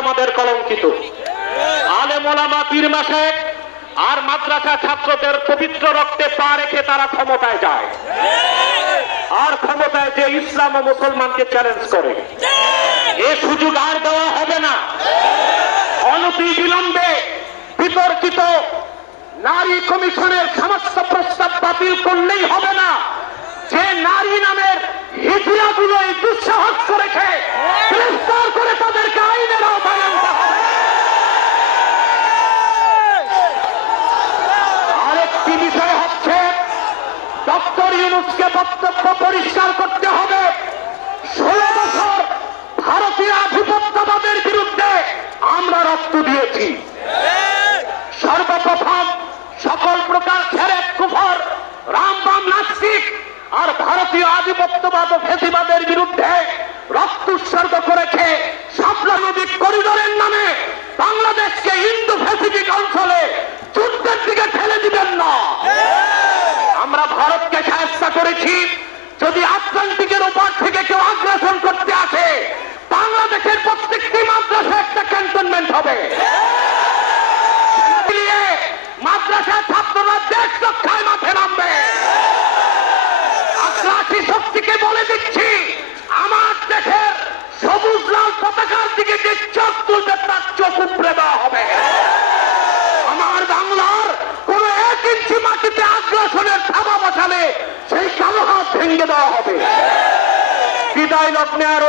আমাদের কলঙ্কিত। আলে মোলামা পীর মাসে আর মাদ্রাসা ছাত্রদের পবিত্র রক্তে পা রেখে তারা ক্ষমতায় যায়। আর ক্ষমতায় যে ইসলাম ও মুসলমানকে চ্যালেঞ্জ করে। এ সুযোগ আর দেওয়া হবে না। অনতি বিলম্বে বিতর্কিত নারী কমিশনের সমস্ত প্রস্তাব বাতিল করলেই হবে না। যে নারী নামের ডক্টর ইউনুসকে বক্তব্য পরিষ্কার করতে হবে। ষোলো বছর ভারতীয় আধিপত্যবাদের বিরুদ্ধে আমরা রক্ত দিয়েছি। সর্বপ্রথম সকল প্রকার ছেড়ে কুফর রামবাম নাস্তিক আর ভারতীয় আধিপত্যবাদ ও ফেসিবাদের বিরুদ্ধে রক্ত উৎসর্গ করেছে শাপলা নদী করিডোরের নামে। করেছি। যদি আটলান্টিকের ওপার থেকে কেউ আগ্রাসন করতে আসে, বাংলাদেশের প্রত্যেকটি মাদ্রাসা একটা ক্যান্টনমেন্ট হবে। মাদ্রাসা ছাত্ররা দেশ রক্ষায় মাঠে নামবে। আগ্রাসী শক্তিকে বলে দিচ্ছি, আমার দেশের সবুজ লাল পতাকার দিকে যে চোখ ভেঙে দেওয়া হবে। বিদায় লগ্নে আর